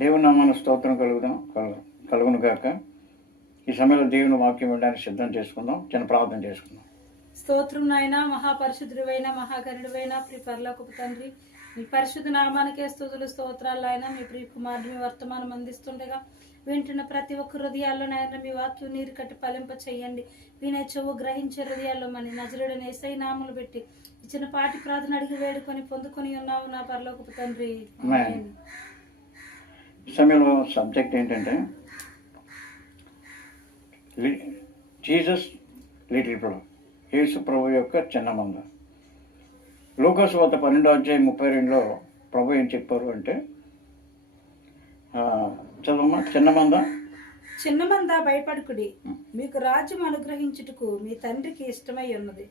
దేవుని నామాన స్తోత్రం కలుగును గాక. ఈ సమయంలో దేవుని వాక్యం వినడానికి సిద్ధం చేసుకుందాం. చిన్న ప్రార్థన చేసుకుందాం. స్తోత్రం నాయన, మహాపరిశుద్ధుడైన మహాగరుడైన ప్రి పరలోకపు తండ్రి, మీ పరిశుద్ధ నామానికే స్తుతులు స్తోత్రాలు. ఆయన మీ ప్రియ కుమారుడు మీ వర్తమానం అందిస్తుండగా వింటున్న ప్రతి ఒక్క హృదయాల్లో నాయన మీ వాక్యం నీరు కట్టి ఫలింప చేయండి. వినే చెవు గ్రహించే హృదయాల్లో మన నజరుడైన యేసయ్య నామములు పెట్టి ఇచ్చిన పాటి ప్రార్థన అడిగి వేడుకొని పొందుకొని ఉన్నాము నా పరలోకపు తండ్రి. ఆమేన్. ఈ సమయంలో సబ్జెక్ట్ ఏంటంటే జీసస్ లిటిల్ ప్రభు, యేసు ప్రభు యొక్క చిన్న మంద. లూకాసు వార్త 12:32 ప్రభు ఏం చెప్పారు అంటే, చదవమ్మా. చిన్న మంద భయపడుకుడి, మీకు రాజ్యం అనుగ్రహించుటకు మీ తండ్రికి ఇష్టమై ఉన్నది.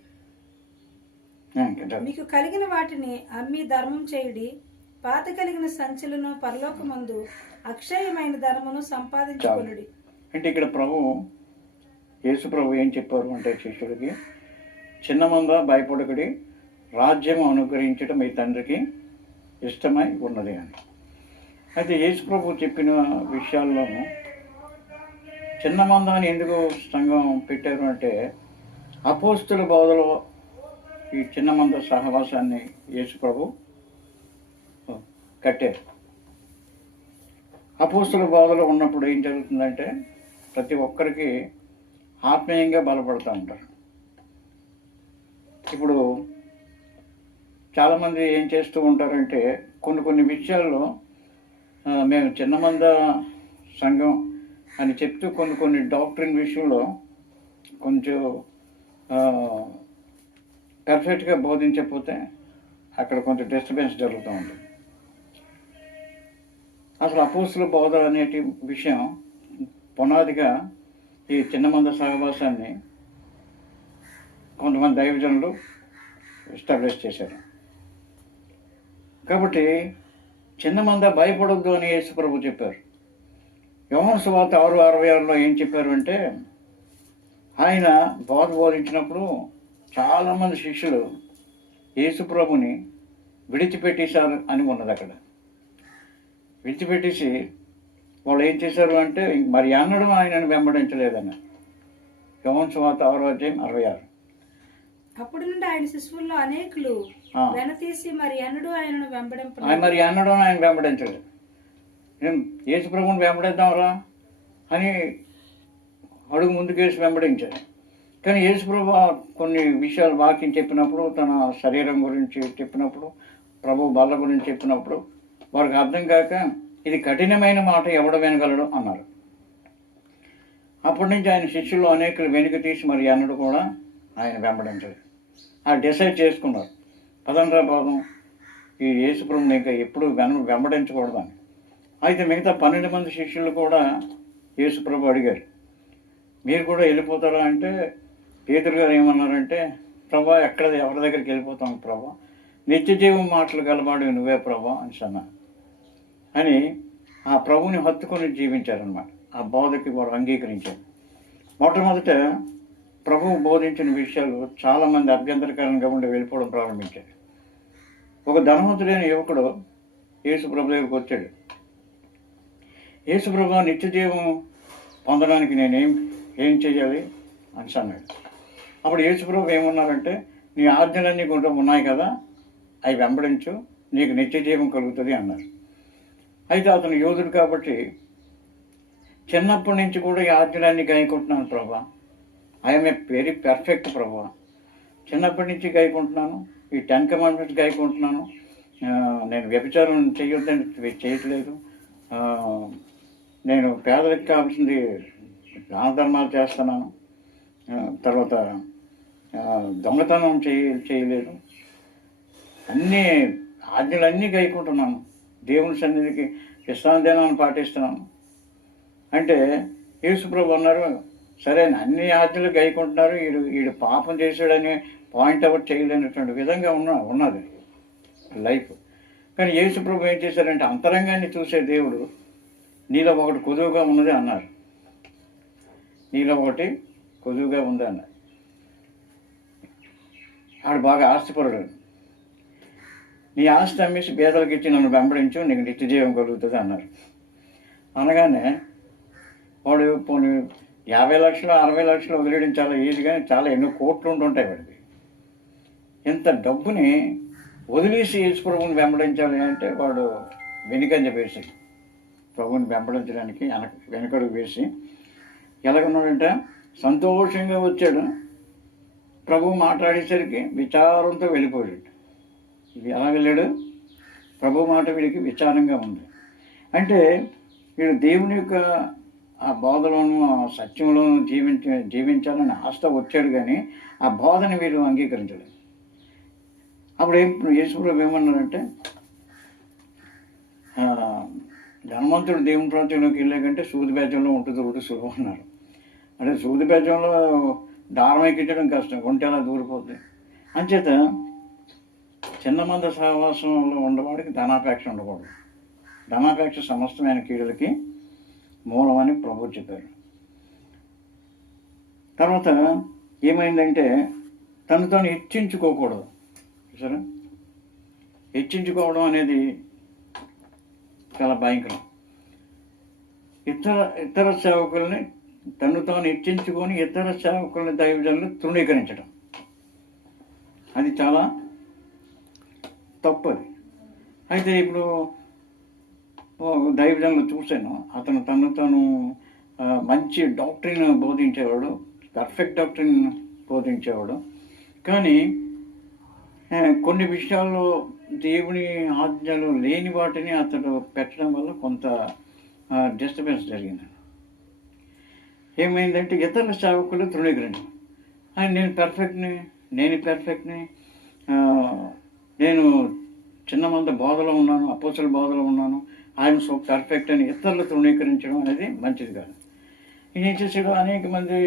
మీకు కలిగిన వాటిని అమ్మి ధర్మం చేయుడి, పాత కలిగిన సంచులను పరలోకమందు అక్షయమైన ధర్మను సంపాదించుకొనుడి. అంటే ఇక్కడ యేసు ప్రభు ఏం చెప్పారు అంటే శిష్యుడికి, చిన్న మంద భయపడకుడి, రాజ్యం అనుగ్రహించడం మీ తండ్రికి ఇష్టమై ఉన్నది అని. అయితే యేసు ప్రభు చెప్పిన విషయాల్లో చిన్న మంద అని ఎందుకు సంఘం పెట్టారు అంటే, అపోస్తుల బోధలో ఈ చిన్న మంద సహవాసాన్ని యేసు ప్రభు కట్టారు. అపోస్తుల బోధలో ఉన్నప్పుడు ఏం జరుగుతుందంటే, ప్రతి ఒక్కరికి ఆత్మీయంగా బలపడుతూ ఉంటారు. ఇప్పుడు చాలామంది ఏం చేస్తూ ఉంటారంటే, కొన్ని విషయాల్లో మేము చిన్న మంద సంఘం అని చెప్తూ కొన్ని డాక్టరీన్ విషయంలో కొంచెం పర్ఫెక్ట్గా బోధించకపోతే అక్కడ కొంచెం డిస్టర్బెన్స్ జరుగుతూ ఉంటుంది. అసలు అపోస్తుల బోధ అనేటి విషయం పునాదిగా ఈ చిన్న మంద సహవాసాన్ని కొంతమంది దైవజనులు ఎస్టాబ్లిష్ చేశారు. కాబట్టి చిన్న మంద భయపడొద్దు అని యేసు ప్రభు చెప్పారు. యోహాను సువార్త 6:66 ఏం చెప్పారు అంటే, ఆయన బోధించినప్పుడు చాలామంది శిష్యులు యేసు ప్రభుని విడిచిపెట్టేశారు అని ఉన్నది. అక్కడ విడిచిపెట్టేసి వాళ్ళు ఏం చేశారు అంటే, మరి అన్నడు ఆయనను వెంబడించలేదని. యోహాను సువార్త 6:66. అప్పుడు నుండి ఆయన శిశువుల్లో అనేకులు వెనతీసి మరి అన్నడు ఆయనను వెంబడించలేదు. యేసు ప్రభుని వెంబడిద్దాంరా అని అడుగు ముందుకేసి వెంబడించారు. కానీ యేసు ప్రభు కొన్ని విషయాలు వాక్యం చెప్పినప్పుడు, తన శరీరం గురించి చెప్పినప్పుడు, ప్రభు బల్ల గురించి చెప్పినప్పుడు వారికి అర్థం కాక, ఇది కఠినమైన మాట ఎవడ వినగలడు అన్నారు. అప్పటి నుంచి ఆయన శిష్యులు అనేకులు వెనుక తీసి మరి అన్నడు కూడా ఆయన వెంబడించలేదు. డిసైడ్ చేసుకున్నారు, పదండ్రా పాదం ఈ యేసు ప్రభుని ఇంకా ఎప్పుడు వెంబడించకూడదని. అయితే మిగతా 12 మంది శిష్యులు కూడా యేసు ప్రభు అడిగారు, మీరు కూడా వెళ్ళిపోతారా అంటే, పేతురు గారు ఏమన్నారంటే, ప్రభా ఎవరి దగ్గరికి వెళ్ళిపోతాం ప్రభా, నిత్య జీవం మాటలు గలవాడు నువ్వే ప్రభా అని ఆ ప్రభుని హత్తుకొని జీవించారనమాట. ఆ బోధకి వారు అంగీకరించారు. మొట్టమొదట ప్రభువు బోధించిన విషయాలు చాలామంది అభ్యంతరకరంగా ఉండి వెళ్ళిపోవడం ప్రారంభించారు. ఒక ధనవంతుడైన యువకుడు యేసు ప్రభు దగ్గరికి వచ్చాడు. యేసు ప్రభు, నిత్య జీవం పొందడానికి ఏం చేయాలి అని అన్నాడు. అప్పుడు యేసు ప్రభు ఏమన్నారంటే, నీ ఆజ్ఞలన్నీ కూడా ఉన్నాయి కదా, అవి వెంబడించు, నీకు నిత్య జీవం కలుగుతుంది అన్నారు. అయితే అతను యోధుడు కాబట్టి, చిన్నప్పటి నుంచి కూడా ఈ ఆజ్ఞలన్నీ గాయకుంటున్నాను ప్రభా, ఐఎమ్ ఏ వెరీ పర్ఫెక్ట్ ప్రభా, చిన్నప్పటి నుంచి గాయకుంటున్నాను, ఈ 10 కమాండ్మెంట్స్ గాయకుంటున్నాను, నేను వ్యభిచారం చేయొద్దని చేయట్లేదు, నేను పేదలకు కావాల్సింది దాన ధర్మాలు చేస్తున్నాను, తర్వాత దొంగతనం చేయలేదు, అన్నీ ఆజ్ఞలన్నీ గాయకుంటున్నాను, దేవుని సన్నిధికి విశ్రాంతి దినాన్ని పాటిస్తున్నాను అంటే, యేసు ప్రభు అన్నారు, సరే అన్ని ఆజ్ఞలు గాయకుంటున్నారు, వీడు పాపం చేశాడని పాయింట్ అవుట్ చేయలేనటువంటి విధంగా ఉన్నది లైఫ్. కానీ యేసు ప్రభు ఏం చేశారంటే, అంతరంగాన్ని చూసే దేవుడు నీలో ఒకటి కొదువుగా ఉన్నది అన్నారు. నీలో ఒకటి కొదువుగా ఉంది అన్నారు. ఆడు బాగా ఆస్తిపరుడు, నీ ఆస్తి అమ్మేసి పేదలకు ఇచ్చి నన్ను వెంబడించు, నీకు నిత్య జీవం కలుగుతుంది అన్నారు. అనగానే వాడు పోనీ 50 లక్షలు 60 లక్షలు వదిలేయడం చాలా ఈజీ, కానీ చాలా ఎన్నో కోట్లు ఉంటుంటాయి వాడికి. ఇంత డబ్బుని వదిలేసి యేసు ప్రభువుని వెంబడించాలి అంటే వాడు వెనుకంజ వేసి ప్రభువుని వెంబడించడానికి వెనకడుగు వేసి ఎలాగున్నాడంటే సంతోషంగా వచ్చాడు. ప్రభువు మాట్లాడేసరికి విచారంతో వెళ్ళిపోయాడు. ఇది ఎలా వెళ్ళాడు? ప్రభు మాట వీడికి విచారంగా ఉంది. అంటే వీడు దేవుని యొక్క ఆ బోధలోను ఆ సత్యంలోను జీవించాలని ఆశ వచ్చాడు, కానీ ఆ బోధని వీరు అంగీకరించలేదు. అప్పుడు యేసుప్రభు ఏమన్నారంటే, ధనవంతుడు దేవుని ప్రాంతంలోకి వెళ్ళే కంటే సూది బేజంలో ఉంటుంది రూటు సులువు అన్నారు. అంటే సూది బేజంలో దారం ఎక్కించడం కష్టం, ఒంటి అలా దూరిపోతుంది. అంచేత చిన్న మంద సహవాసంలో ఉండవాడికి ధనాపేక్ష ఉండకూడదు. ధనాపేక్ష సమస్తమైన కీడులకి మూలమని ప్రభు చెప్పారు. తర్వాత ఏమైందంటే తను హెచ్చించుకోకూడదు. సరే, హెచ్చించుకోవడం అనేది చాలా భయంకరం. ఇతర సేవకుల్ని తాను హెచ్చించుకొని ఇతర సేవకుల్ని దైవజనులు తృణీకరించడం అది చాలా తప్పది. అయితే ఇప్పుడు దైవజనులు చూశాను, అతను తను మంచి డాక్టరీని బోధించేవాడు, పర్ఫెక్ట్ డాక్టరీని బోధించేవాడు. కానీ కొన్ని విషయాల్లో దేవుని ఆజ్ఞలు లేని వాటిని అతడు పెట్టడం వల్ల కొంత డిస్టర్బెన్స్ జరిగింది. ఏమైందంటే ఇతరుల సేవకులు తృణీకరించడం. నేను పర్ఫెక్ట్ని, నేను చిన్న మంది బోధలో ఉన్నాను, అపోస్తుల బోధలో ఉన్నాను, ఆయన సో పర్ఫెక్ట్ అని ఇతరులు తృణీకరించడం అనేది మంచిది కాదు. ఏం చేశాడు? అనేక మంది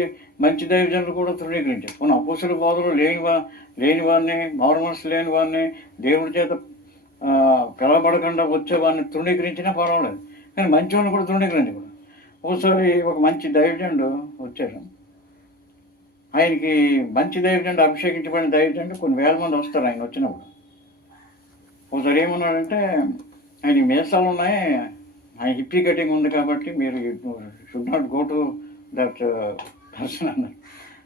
మంచి దైవజనులు కూడా తృణీకరించారు. కొన్ని అపోస్తుల బోధలు లేని వారిని, మారుమనసు లేని వారిని, దేవుడి చేత పిలవబడకుండా వచ్చేవారిని తృణీకరించినా పర్వాలేదు, కానీ మంచి వాళ్ళని కూడా తృణీకరించకూడదు. ఒకసారి ఒక మంచి దైవజనుడు వచ్చారు. ఆయనకి మంచి దైవజనుడు, అభిషేకించబడిన దైవజనుడు కొన్ని వేల మంది వస్తారు ఆయన వచ్చినప్పుడు. ఒకసారి ఏమన్నాడంటే, ఆయన మీసాలు ఉన్నాయి, ఆయన హిప్పీ కటింగ్ ఉంది కాబట్టి మీరు should not go to that person అన్నారు.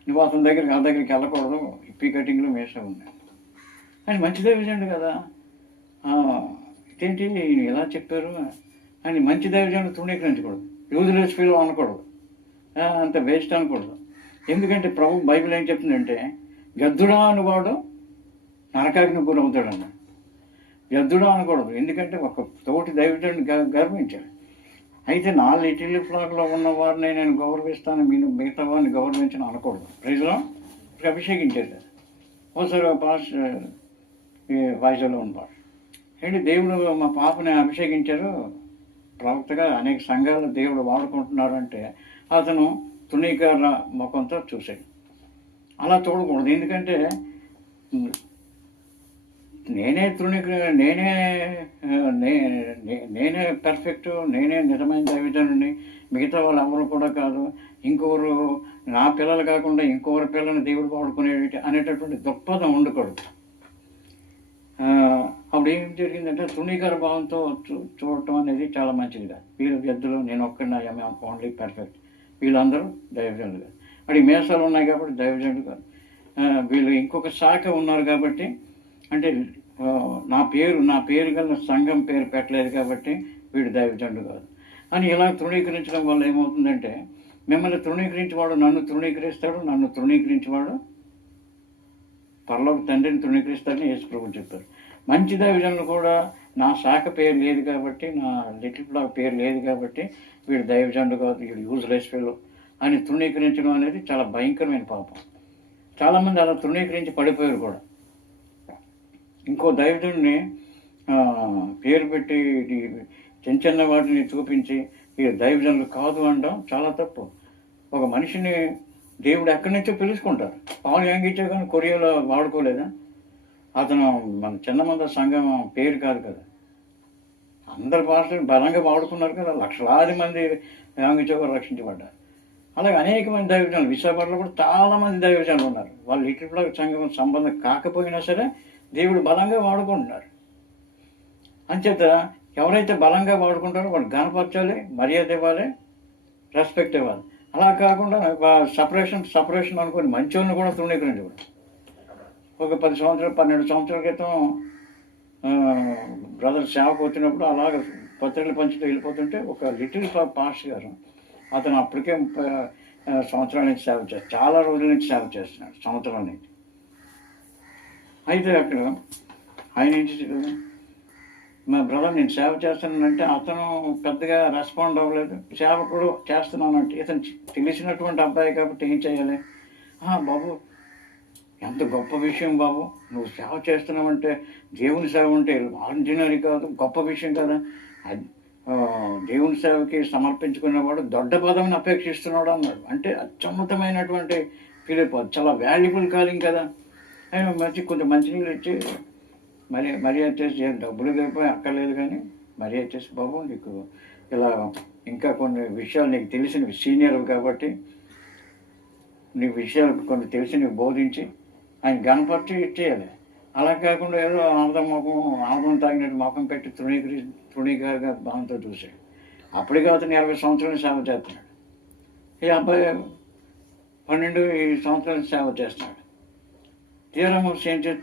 నువ్వు అతని దగ్గరికి వెళ్ళకూడదు, హిప్పీ కటింగ్లో మీసా ఉన్నాయి. ఆయన మంచి దైవజనుడు కదా, ఇదేంటి ఎలా చెప్పారు అని మంచి దైవజనుడు తృణీకరించకూడదు, యూజ్లెస్ ఫీల్ అనకూడదు, అంత వేస్ట్ అనకూడదు. ఎందుకంటే ప్రభు బైబిల్ ఏం చెప్తుందంటే, గద్దుడా అనువాడు నరకాగ్ని గురవుతాడన్నాడు. వ్యర్థుడు అనకూడదు, ఎందుకంటే ఒక తోటి దైవజనుడిని గర్వించాడు. అయితే నా లిటిల్ ఫ్లాగ్లో ఉన్న వారిని నేను గౌరవిస్తాను, మీరు మిగతా వారిని గౌరవించను అనకూడదు. ప్రజలో అభిషేకించారు. ఒకసారి పాస్ వాయిస్లో ఉన్న పాట ఏంటి, దేవుడు మా పాపని అభిషేకించారు ప్రవక్తగా, అనేక సంఘాలు దేవుడు వాడుకుంటున్నారు అంటే అతను తృణీకరణ ముఖంతో చూశాడు. అలా చూడకూడదు, ఎందుకంటే నేనే పర్ఫెక్ట్, నేనే నిజమైన దైవజనుడిని, మిగతా వాళ్ళు ఎవరు కూడా కాదు, ఇంకొకరు నా పిల్లలు కాకుండా ఇంకొకరి పిల్లల్ని దేవుడు వాడుకునే అనేటటువంటి దృక్పథం ఉండకూడదు. అప్పుడు ఏం జరిగిందంటే తృణీకర భావంతో చూడటం అనేది చాలా మంచిది కాదు. వీళ్ళు వ్యర్థులు, నేను ఒక్కడిని ఓన్లీ పర్ఫెక్ట్, వీళ్ళందరూ దైవజనులు కాదు. అవి మేసాలు ఉన్నాయి కాబట్టి దైవజనుడు కాదు, వీళ్ళు ఇంకొక శాఖ ఉన్నారు కాబట్టి, అంటే నా పేరు గల సంఘం పేరు పెట్టలేదు కాబట్టి వీడు దైవజనుడు కాదు అని ఇలా తృణీకరించడం వల్ల ఏమవుతుందంటే, మిమ్మల్ని తృణీకరించేవాడు నన్ను తృణీకరిస్తాడు, నన్ను తృణీకరించేవాడు పరలోక తండ్రిని తృణీకరిస్తాడని యేసు ప్రభువు చెప్పారు. మంచి దైవజనులు కూడా నా శాఖ పేరు లేదు కాబట్టి, నా లిటిల్ ఫ్లాగ్ పేరు లేదు కాబట్టి వీడు దైవజనుడు కాదు, వీడు యూజ్లెస్ ఫెలో అని తృణీకరించడం అనేది చాలా భయంకరమైన పాపం. చాలామంది అలా తృణీకరించి పడిపోయారు కూడా. ఇంకో దైవజనుడిని పేరు పెట్టి చిన్న వాటిని చూపించి ఈ దైవజనులు కాదు అనడం చాలా తప్పు. ఒక మనిషిని దేవుడు ఎక్కడి నుంచో పిలుచుకుంటారు. పాలు యాంగిచ్చే కానీ కొరియాలో వాడుకోలేదా? అతను మన చిన్నమంద సంఘం పేరు కాదు కదా, అందరి భాషలు బలంగా వాడుకున్నారు కదా, లక్షలాది మంది యాంగిచ్చో రక్షించబడ్డారు. అలాగే అనేక మంది దైవజనులు, విశాఖపట్నంలో కూడా చాలామంది దైవజనులు ఉన్నారు. వాళ్ళు లిటిల్ ఫ్లాగ్ సంఘం సంబంధం కాకపోయినా సరే దేవుడు బలంగా వాడుకుంటున్నారు. అంచేత ఎవరైతే బలంగా వాడుకుంటారో వాళ్ళు గణపరచాలి, మర్యాద ఇవ్వాలి, రెస్పెక్ట్ ఇవ్వాలి. అలా కాకుండా సపరేషన్ అనుకుని మంచోళ్ళని కూడా తృణీకరించకూడదు. ఒక 10 సంవత్సరాలు 12 సంవత్సరాల క్రితం బ్రదర్ సేవకు వచ్చినప్పుడు అలాగ పత్రికలు పంచుతూ వెళ్ళిపోతుంటే ఒక లిటిల్ పాస్ గారు, అతను అప్పటికే 30 సంవత్సరాల నుంచి సేవ చేస్తాడు, చాలా రోజుల నుంచి సేవ చేస్తున్నాడు, సంవత్సరాల నుంచి. అయితే అక్కడ ఆయన నుంచి మా బ్రదర్ నేను సేవ చేస్తానంటే అతను పెద్దగా రెస్పాండ్ అవ్వలేదు. సేవ కూడా చేస్తున్నానంటే ఇతను తెలిసినటువంటి అబ్బాయి కాబట్టి ఏం చేయాలి? బాబు ఎంత గొప్ప విషయం బాబు, నువ్వు సేవ చేస్తున్నావంటే, దేవుని సేవ అంటే ఆర్డినరీ కాదు, గొప్ప విషయం కదా. దేవుని సేవకి సమర్పించుకునేవాడు దొడ్డ పదవిని అపేక్షిస్తున్నాడు అన్నాడు. అంటే అత్యున్నతమైనటువంటి ఫీలిప్, చాలా వాల్యుబుల్ కాలింగ్ కదా. ఆయన కొంచెం మంచినీళ్ళు ఇచ్చి మరీ వచ్చేసి డబ్బులు లేకపోయి అక్కర్లేదు కానీ మరీ వచ్చేసి, బాబు నీకు ఇలా ఇంకా కొన్ని విషయాలు నీకు తెలిసినవి, సీనియర్ కాబట్టి నీ విషయాలు కొన్ని తెలిసి నీకు బోధించి ఆయన గణపరిచి ఇచ్చేయాలి. అలా కాకుండా ఏదో ఆనందం తాగినట్టు మొఖం పెట్టి తృణీకరగా భావంతో చూశాడు. అప్పటికే అతను 20 సంవత్సరాలు సేవ చేస్తున్నాడు. ఈ అబ్బాయి 12 సంవత్సరాలు సేవ చేస్తున్నాడు. తీరం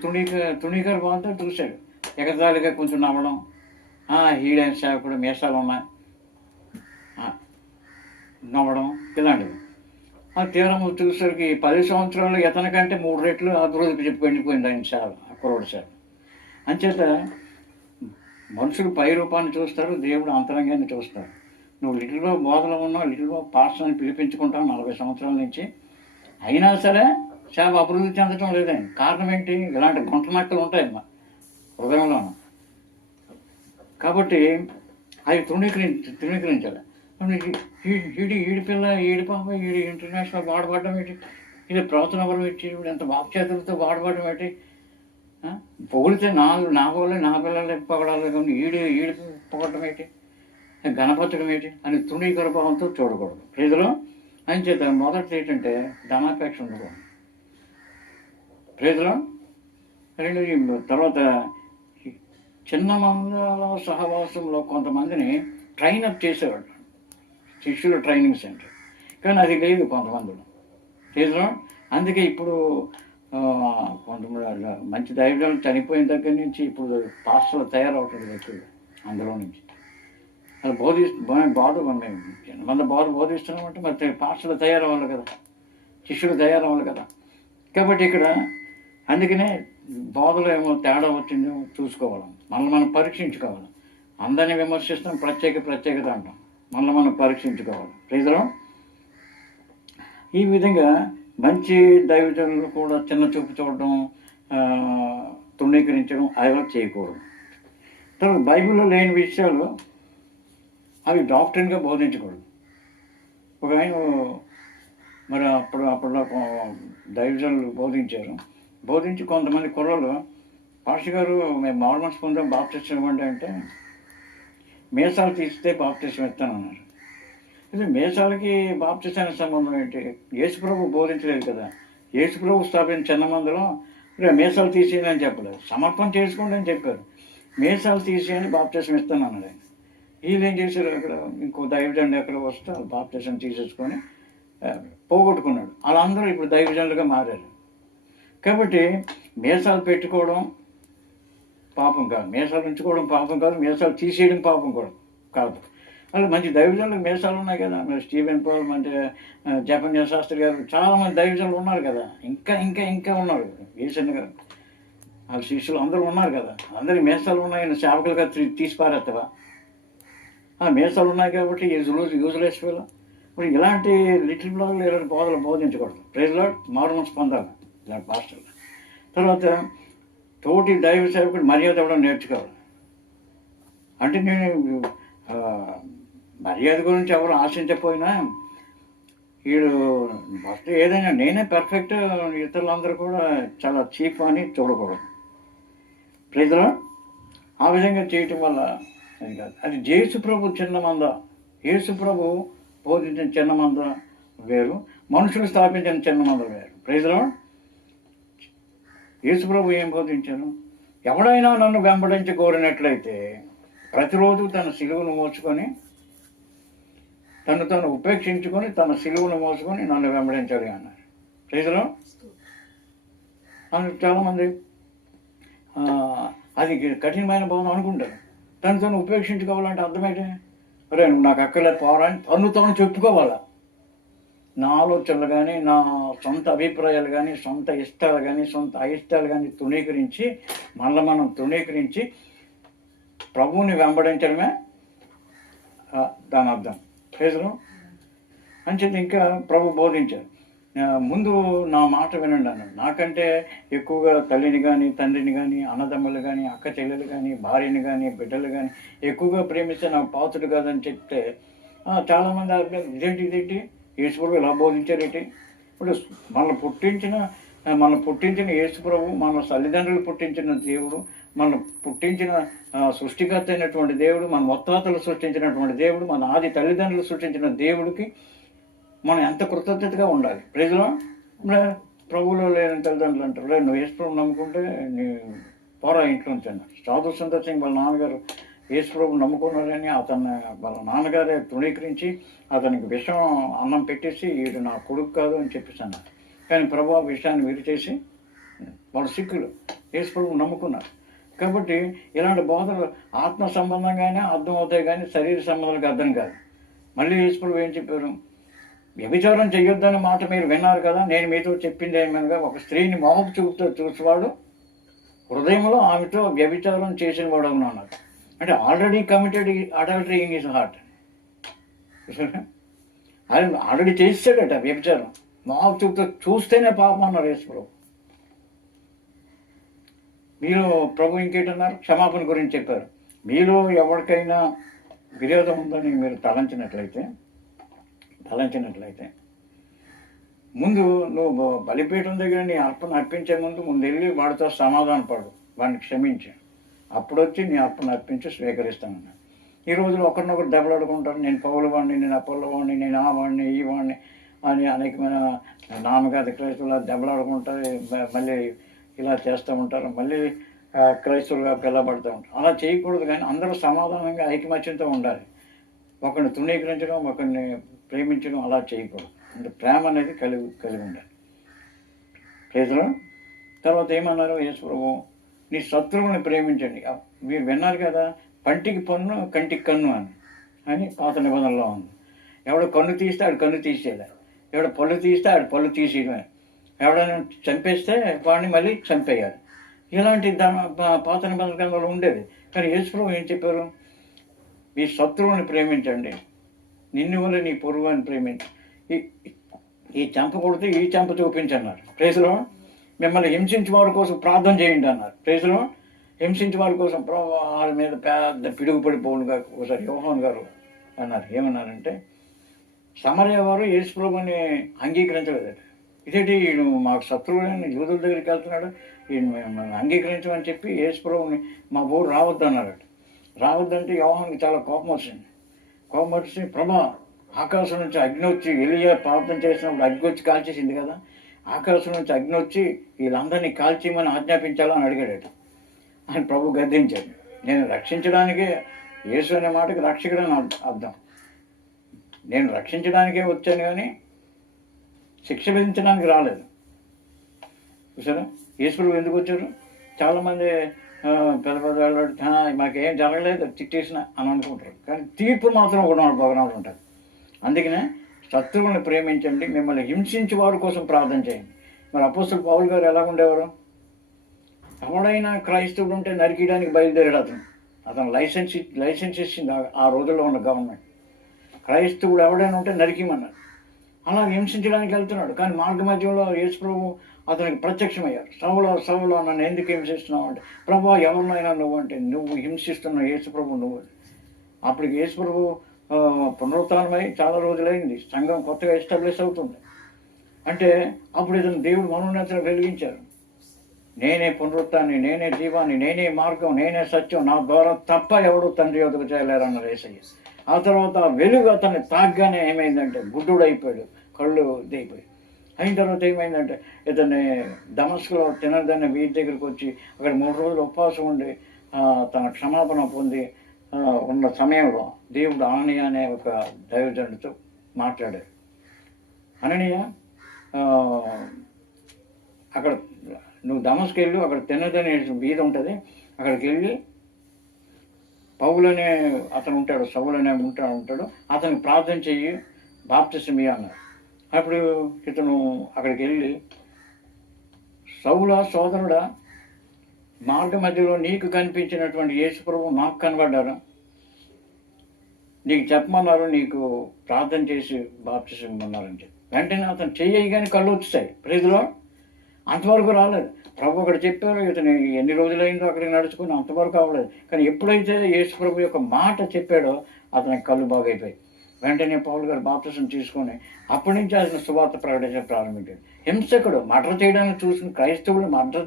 తృణీకర భావంతో చూశాడు. ఎగతాళిగా కొంచెం నవ్వడం, హీడైన సేవకుడు మీసాలు ఉన్నాయి నవ్వడం, ఇలాంటివి. ఆ తీరం చూసేసరికి 10 సంవత్సరాలు ఇతని కంటే 3 రెట్లు అభివృద్ధి చెప్పి వెళ్ళిపోయింది ఆయన సేవ, ఆ కుర్రోడి సేవ. అంచేత మనుషులు పై రూపాన్ని చూస్తారు, దేవుడు అంతరంగాన్ని చూస్తారు. నువ్వు లిటిల్గా బోధలో ఉన్నావు, లిటిల్గా పాస్టర్ని పిలిపించుకుంటావు 40 సంవత్సరాల నుంచి, అయినా సరే సేవ అభివృద్ధి చెందడం లేదండి. కారణం ఏంటి? ఇలాంటి గుంట నక్కలు ఉంటాయి మా హృదయంలోనూ. కాబట్టి అవి తృణీకరించాలి. ఈడి పిల్ల, ఈడి పాప, ఈడి ఇంటర్నేషనల్ వాడబడడం ఏంటి? ఇది ప్రవర్తన వరం ఇచ్చి ఎంత వాక్చేతులతో వాడబడడం ఏంటి? పొగిడితే నా వాళ్ళే నా పిల్లలే పొగడాలి కానీ ఈడి పొగడడం ఏంటి, గణపరచడం ఏంటి అని తృణీకర భావంతో చూడకూడదు. ప్రజలు అని చేత మొదటిది ఏంటంటే ధనాపేక్ష ఉండకూడదు. ప్రజలు రెండు తర్వాత చిన్న మందల సహవాసంలో కొంతమందిని ట్రైనప్ చేసేవాడు, శిష్యుల ట్రైనింగ్ సెంటర్. కానీ అది లేదు కొంతమందిలో ప్రజలు. అందుకే ఇప్పుడు కొంతమంది మంచి దైవజనులు చనిపోయిన దగ్గర నుంచి ఇప్పుడు పాస్టర్లు తయారవుతుంది ఎక్కువగా. అందులో నుంచి అలా బోధిస్తున్నామంటే మరి పాస్టర్లు తయారవ్వాలి కదా, శిష్యులు తయారవ్వాలి కదా. కాబట్టి ఇక్కడ అందుకనే బోధలో ఏమో తేడా వచ్చిందో చూసుకోవాలి, మనం పరీక్షించుకోవాలి. అందరినీ విమర్శిస్తాం, ప్రత్యేకత అంటాం, మనం పరీక్షించుకోవాలి. ప్రజలు ఈ విధంగా మంచి దైవజనులు కూడా చిన్న చూపు చూడడం, తృణీకరించడం అలా చేయకూడదు. తర్వాత బైబిల్లో లేని విషయాలు అవి డాక్టరీన్గా బోధించకూడదు. ఒక ఆయన మరి అప్పట్లో దైవజనులు బోధించి కొంతమంది కుర్రలు, పాస్టర్ గారు మేము నార్మల్స్ పొందాం, బాప్టిజం ఇవ్వండి అంటే మీసాలు తీస్తే బాప్టిజం ఇస్తానన్నారు. ఇది మీసాలకి బాప్టిజానికి సంబంధం ఏంటి? యేసుప్రభు బోధించలేదు కదా. యేసుప్రభు స్థాపించిన చిన్న మందిలో మీసాలు తీసేయని అని చెప్పలేదు, సమర్పణ చేసుకోండి అని చెప్పారు. మీసాలు తీసేయని బాప్టిజం ఇస్తాను అన్నాడు ఆయన. వీళ్ళు ఏం చేశారు, అక్కడ ఇంకో దైవజనుడు ఎక్కడ వస్తే బాప్టిజం తీసేసుకొని పోగొట్టుకున్నాడు. వాళ్ళందరూ ఇప్పుడు దైవజనులుగా మారారు. కాబట్టి మీసాలు పెట్టుకోవడం పాపం కాదు, మీసాలు ఉంచుకోవడం పాపం కాదు, మీసాలు తీసేయడం పాపం కూడా కాదు. వాళ్ళు మంచి దైవజనులకు మీసాలు ఉన్నాయి కదా. స్టీవెన్ పాల్, అంటే జపన్య శాస్త్రి గారు, చాలామంది దైవజనులు ఉన్నారు కదా. ఇంకా ఉన్నారు. ఈశన్ గారు, వాళ్ళ శిష్యులు అందరూ ఉన్నారు కదా. అందరికి మీసాలు ఉన్నాయని సేవకులుగా తీసి పారేస్తావా? మీసాలు ఉన్నాయి కాబట్టి యూజ్లెస్ ఫీల్. ఇప్పుడు ఇలాంటి లిటిల్ బ్లాగ్లు ఇలాంటి బోధించకూడదు. ప్రైజ్ లార్డ్, మారుమనసు పొందాలి ఇలాంటి పాస్టర్లు. తర్వాత తోటి దైవ సేవకుడు మర్యాద ఇవ్వడం నేర్చుకోవాలి. అంటే నేను మర్యాద గురించి ఎవరు ఆశించకపోయినా, వీడు ఫస్ట్ ఏదైనా నేనే పర్ఫెక్ట్, ఇతరులందరూ కూడా చాలా చీప్ అని చూడకూడదు. ప్రజలు ఆ విధంగా చేయటం వల్ల అది కాదు. అది యేసుప్రభు చిన్న మంద, యేసుప్రభు బోధించిన చిన్న మంద వేరు, మనుషులు స్థాపించిన చిన్న మంద వేరు. ప్రజలు యేసుప్రభు ఏం బోధించారు? ఎవడైనా నన్ను వెంబడించి కోరినట్లయితే ప్రతిరోజు తన సిలువను మోసుకొని తను ఉపేక్షించుకొని తన సిలువను మోసుకొని నన్ను వెంబడించాలి అన్నారు. ప్రైజ్లో అని చాలామంది అది కఠినమైన భావన అనుకుంటారు. తను ఉపేక్షించుకోవాలంటే అర్థమైతే అరే నువ్వు నాకు అక్కర్లేదు పోరా అని తను చెప్పుకోవాలా. నా ఆలోచనలు కానీ, నా సొంత అభిప్రాయాలు కానీ, సొంత ఇష్టాలు కానీ, సొంత అయిష్టాలు కానీ తృణీకరించి మనం తృణీకరించి ప్రభువుని వెంబడించడమే దాని అర్థం. ప్రైజ్లో అంచేది ఇంకా ప్రభు బోధించారు, ముందు నా మాట వినండి అన్నాడు. నాకంటే ఎక్కువగా తల్లిని కానీ, తండ్రిని కానీ, అన్నదమ్ములు కానీ, అక్క చెల్లెలు కానీ, భార్యని కానీ, బిడ్డలు కానీ ఎక్కువగా ప్రేమిస్తే నాకు పాత్రుడు కాదని చెప్తే చాలామంది ఇదేంటి యేసుప్రభు ఇలా బోధించారేంటి? ఇప్పుడు మనల్ని పుట్టించిన యేసుప్రభు, మన తల్లిదండ్రులు పుట్టించిన దేవుడు, మన పుట్టించిన సృష్టికర్త అయినటువంటి దేవుడు, మన మొత్తాతలు సృష్టించినటువంటి దేవుడు, మన ఆది తల్లిదండ్రులు సృష్టించిన దేవుడికి మనం ఎంత కృతజ్ఞతగా ఉండాలి. ప్రజలు ప్రభువులో లేని తల్లిదండ్రులు అంటారు, నువ్వు యేసుప్రభు నమ్ముకుంటే నీ పోరా ఇంట్లో నుంచి అన్నారు. సాధు సుందర్ సింగ్ వాళ్ళ నాన్నగారు యేసుప్రభు నమ్ముకున్నారని వాళ్ళ నాన్నగారే తృణీకరించి అతనికి విషం అన్నం పెట్టేసి వీడు నా కొడుకు కాదు అని చెప్పేసి అన్నారు. కానీ ప్రభు ఆ విషయాన్ని విరిచేసి వాళ్ళు సిక్కులు యేసుప్రభు నమ్ముకున్నారు. కాబట్టి ఇలాంటి బోధలు ఆత్మ సంబంధంగానే అర్థం అవుతాయి కానీ శరీర సంబంధాలకు అర్థం కాదు. మళ్ళీ యేసుప్రభు ఏం చెప్పారు? వ్యభిచారం చేయొద్దనే మాట మీరు విన్నారు కదా, నేను మీతో చెప్పింది ఏమనగా ఒక స్త్రీని మోహపు చూపుతో చూసేవాడు హృదయంలో ఆమెతో వ్యభిచారం చేసిన వాడు అన్నారు. అంటే already committed adultery in his heart. ఆయన ఆల్రెడీ చేస్తాడట వ్యభిచారం, మోహపు చూపుతో చూస్తేనే పాపం అన్నారు యేసుప్రభు. మీరు ప్రభు ఇంకేంటన్నారు? క్షమాపణ గురించి చెప్పారు. మీలో ఎవరికైనా విరోధం ఉందని మీరు తలంచినట్లయితే ముందు నువ్వు బలిపీఠం దగ్గర నీ అర్పణ అర్పించే ముందు వెళ్ళి వాడితో సమాధాన పడు, వాడిని క్షమించు, అప్పుడు వచ్చి నీ అర్పణ అర్పించి స్వీకరిస్తానన్నా. ఈ రోజులో ఒకరినొకరు దెబ్బలాడుకుంటారు, నేను పౌల వాడిని, నేను అపోల వాడిని, నేను ఆ వాడిని ఈ వాడిని అని అనేకమైన నామకాది క్రైస్తవులు దెబ్బలాడుకుంటారు, మళ్ళీ ఇలా చేస్తూ ఉంటారు, మళ్ళీ క్రైస్తవులుగా పిల్లబడుతూ ఉంటారు. అలా చేయకూడదు. కానీ అందరూ సమాధానంగా ఐకమత్యంతో ఉండాలి. ఒకరిని తృణీకరించడం, ఒకరిని ప్రేమించడం అలా చేయకూడదు. అంటే ప్రేమ అనేది కలిగి ఉండాలి. ప్రేజలో తర్వాత ఏమన్నారు యేసుప్రభు? నీ శత్రువుని ప్రేమించండి. మీరు విన్నారు కదా, పంటికి పన్ను కంటికి కన్ను అని పాత నిబంధనలో ఉంది. ఎవడు కన్ను తీస్తే ఆడు కన్ను తీసేయాలి, ఎవడు పళ్ళు తీస్తే ఆడు పళ్ళు తీసేయడమే, ఎవడైనా చంపేస్తే వాడిని మళ్ళీ చంపేయాలి. ఇలాంటి పాత నిబంధనలో ఉండేది. కానీ యేసుప్రభు ఏం చెప్పారు? మీ శత్రువుని ప్రేమించండి, నిన్ను వల్ల నీ పొరుగు అని ప్రేమించు, ఈ చెంప కొడితే ఈ చెంప చూపించన్నారు. ప్రేజలో మిమ్మల్ని హింసించే వారి కోసం ప్రార్థన చేయండి అన్నారు. ప్రేజలో హింసించే వారి కోసం వాళ్ళ మీద పెద్ద పిడుగు పడిపోవునుగా ఒకసారి యోహాను గారు అన్నారు. ఏమన్నారంటే, సమరయ వారు యేసుప్రభుని అంగీకరించలేదు. ఇదేంటి మాకు శత్రువులని యూదుల దగ్గరికి వెళ్తున్నాడు, అంగీకరించమని చెప్పి యేసుప్రభుని మా ఊరు రావద్దు అన్నారట. రావద్దంటే యోహానికి చాలా కోపం వచ్చింది. ప్రభా ఆకాశం నుంచి అగ్ని వచ్చి, ఎలియా ప్రార్థన చేసినప్పుడు అగ్ని వచ్చి కాల్చేసింది కదా, ఆకాశం నుంచి అగ్ని వచ్చి వీళ్ళందరినీ కాల్చేయమని ఆజ్ఞాపించాలని అడిగాడట. అని ప్రభు గద్దించాడు. నేను రక్షించడానికే, యేసు అనే మాటకి రక్షకుడని అర్థం. నేను రక్షించడానికే వచ్చాను కానీ శిక్ష విధించడానికి రాలేదు. చూసారా యేసు ఎందుకు వచ్చారు? చాలామంది పెద్ద వాళ్ళు మాకేం జరగలేదు తిట్టేసిన అని అనుకుంటారు. కానీ తీర్పు మాత్రం ఒకనాడు ఉంటుంది. అందుకనే శత్రువుని ప్రేమించండి, మిమ్మల్ని హింసించే వారి కోసం ప్రార్థన చేయండి. మరి అపోస్తలుడు పౌలు గారు ఎలా ఉండేవారు? ఎవడైనా క్రైస్తవుడు ఉంటే నరికియడానికి బయలుదేరాడు. అతను లైసెన్స్ ఇచ్చింది ఆ రోజుల్లో ఉన్న గవర్నమెంట్. క్రైస్తవుడు ఎవడైనా ఉంటే నరికిమన్నారు. అలా హింసించడానికి వెళ్తున్నాడు. కానీ మార్గ మధ్యంలో యేసుప్రభు అతనికి ప్రత్యక్షమయ్యారు. సౌలు నన్ను ఎందుకు హింసిస్తున్నావు అంటే, ప్రభు ఎవరినైనా నువ్వు అంటే, నువ్వు హింసిస్తున్న యేసుప్రభు నువ్వు. అప్పటికి యేసుప్రభు పునరుత్థానమై చాలా రోజులైంది, సంఘం కొత్తగా ఎస్టాబ్లిష్ అవుతుంది. అంటే అప్పుడు ఇతను దేవుడు మనోన్నతను వెలిగించారు. నేనే పునరుత్థాన్ని, నేనే జీవాన్ని, నేనే మార్గం, నేనే సత్యం, నా ద్వారా తప్ప ఎవడు తండ్రి యొద్దకు చేయలేరన్నారు యేసయ్య. ఆ తర్వాత వెలుగు అతన్ని తాగ్గానే ఏమైందంటే గుడ్డుడు అయిపోయాడు, కళ్ళు దిగిపోయి. అయిన తర్వాత ఏమైందంటే ఇతన్ని దమస్కులో తినదన్న వీటి దగ్గరికి వచ్చి అక్కడ 3 రోజులు ఉపవాసం ఉండి తన క్షమాపణ పొంది ఉన్న సమయంలో దేవుడు అననీయ అనే ఒక దైవజనుడితో మాట్లాడాడు. అననీయ, అక్కడ నువ్వు దమస్కు వెళ్ళు, అక్కడ తిన్నదనే వీధి ఉంటుంది, అక్కడికి వెళ్ళి పౌలు అనే అతను ఉంటాడు, సౌలు అనే ఉంటాడు, అతనికి ప్రార్థన చెయ్యి, బాప్తిసం ఇయ్యి అన్నారు. అప్పుడు ఇతను అక్కడికి వెళ్ళి, సౌలా సోదరుడా, మార్గ మధ్యలో నీకు కనిపించినటువంటి యేసు ప్రభువు నాకు కనబడ్డారు, నీకు చెప్పమన్నారు, నీకు ప్రార్థన చేసి బాప్తిసం ఇమ్మన్నారని చెప్పి వెంటనే అతను చెయ్యగానే కళ్ళు వచ్చాయి. ప్రైజ్లో అంతవరకు రాలేదు. ప్రభు అక్కడ చెప్పారు, ఇతను ఎన్ని రోజులైందో అక్కడికి నడుచుకుని అంతవరకు అవ్వలేదు. కానీ ఎప్పుడైతే యేసు ప్రభు యొక్క మాట చెప్పాడో అతనికి కళ్ళు బాగైపోయి వెంటనే పౌలు గారు బాప్తిసం తీసుకొని అప్పటి నుంచి అతను సువార్త ప్రకటించడం ప్రారంభించాడు. హింసకుడు మర్డర్ చేయడానికి చూసిన క్రైస్తవుడు మర్డర్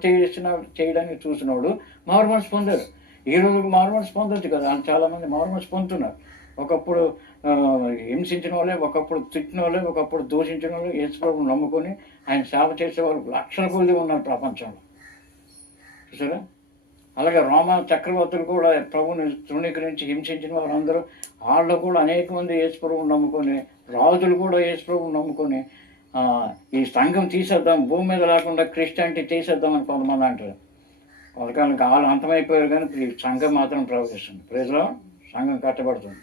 చేయడానికి చూసినోడు మారు మనసు పొందాడు. ఈ రోజు మారు మనసు పొందొచ్చు కదా, చాలామంది మారు మనసు పొందుతున్నారు. ఒకప్పుడు హింసించిన వాళ్ళే, ఒకప్పుడు తిట్టిన వాళ్ళే, ఒకప్పుడు దూషించిన వాళ్ళు యేసు ప్రభువుని నమ్ముకొని ఆయన సేవ చేసేవాళ్ళు లక్షల కొద్ది ఉన్నారు ప్రపంచంలో, చూసారా. అలాగే రోమా చక్రవర్తులు కూడా ప్రభుని తృణీకరించి హింసించిన వారందరూ, వాళ్ళు కూడా అనేక మంది యేసు ప్రభువుని నమ్ముకొని, రాజులు కూడా యేసు ప్రభువుని నమ్ముకొని ఈ సంఘం తీసేద్దాం, భూమి మీద లేకుండా క్రిస్టియానిటీ తీసేద్దామని కొంతమంది అంటారు. కొంతకాలం వాళ్ళు అంతమైపోయారు, కానీ ఈ సంఘం మాత్రం ప్రవర్తిస్తుంది. ప్రజలో సంఘం కట్టబడుతుంది.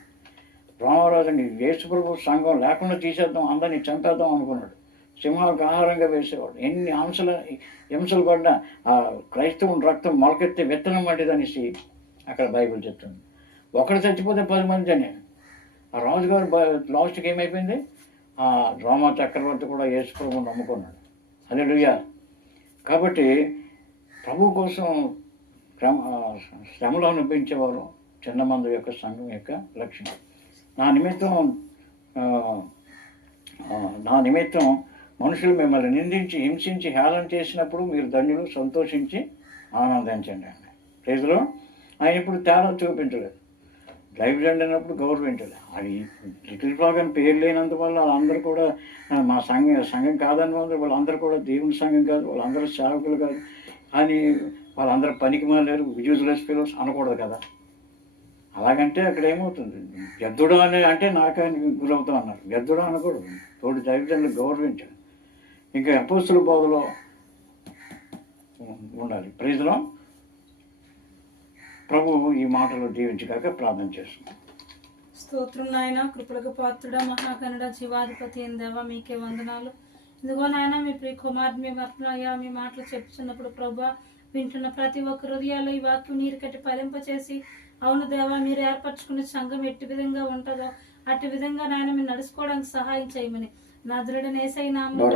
రామరాజుని యేసు ప్రభు సంఘం లేకుండా తీసేద్దాం, అందరినీ చంపేద్దాం అనుకున్నాడు. సింహాలకు ఆహారంగా వేసేవాడు. ఎన్ని హింసలు పడ్డా ఆ క్రైస్తవుని రక్తం మొలకెత్తే విత్తనం వంటిదనేసి అక్కడ బైబిల్ చెప్తుంది. ఒకడు చచ్చిపోతే 10 మంది అని. ఆ రాజుగారు లాస్ట్కి ఏమైపోయింది, ఆ రోమా చక్రవర్తి కూడా యేసు ప్రభువుని నమ్ముకున్నాడు. హల్లెలూయా. కాబట్టి ప్రభు కోసం శ్రమలు అనుభవించేవారు చిన్నమంది యొక్క సంఘం యొక్క లక్షణం. నా నిమిత్తం మనుషులు మిమ్మల్ని నిందించి హింసించి హేళన చేసినప్పుడు మీరు ధన్యులు, సంతోషించి ఆనందించండి అండి. ప్రైజ్లో ఆయన ఇప్పుడు తేడా చూపించలేదు. దైవజనుడు అన్నప్పుడు గౌరవించలేదు. అది లిటిల్ ఫ్లాగ్ అని పేరు లేనందువల్ల వాళ్ళందరూ కూడా మా సంఘం కాదని వాళ్ళందరూ కూడా దేవుని సంఘం కాదు, వాళ్ళందరూ సేవకులు కాదు అని వాళ్ళందరూ పనికి మాలేరు, యూజ్లెస్ ఫెలోస్ అనకూడదు కదా. అలాగంటే అక్కడ ఏమవుతుంది, గద్దుడు అంటే నాకానికి గురవుతాం అన్నారు. గద్దుడు అనకూడదు, తోటి దైవజనులు గౌరవించాలి. ఇంకా అపోస్తుల బోధలో ఉండాలి. ప్రైజ్లో ప్రభువు ఈ మాటలు దీవించగాక ప్రార్థన చేస్తున్నాం. స్తోత్రం నాయన, కృపలకు పాత్రుడా, మహాకనుడ, జీవాధిపతి అయిన దేవా, మీకే వందనాలు. ఇదిగో నాయన, మీ ప్రియ కుమారుడు మీ వర్తనయ్యా మీ మాటలు చెప్తున్నప్పుడు ప్రభా, వింటున్న ప్రతి ఒక్క హృదయాల్లో ఈ వాక్యం నీరు కట్టి ఫలింపచేసి, అవును దేవా, మీరు ఏర్పరచుకునే సంఘం ఎట్టి విధంగా ఉంటుందో అట్టి విధంగా నాయన మీరు నడుచుకోవడానికి సహాయం చేయమని నా దృఢ నేసై నామములో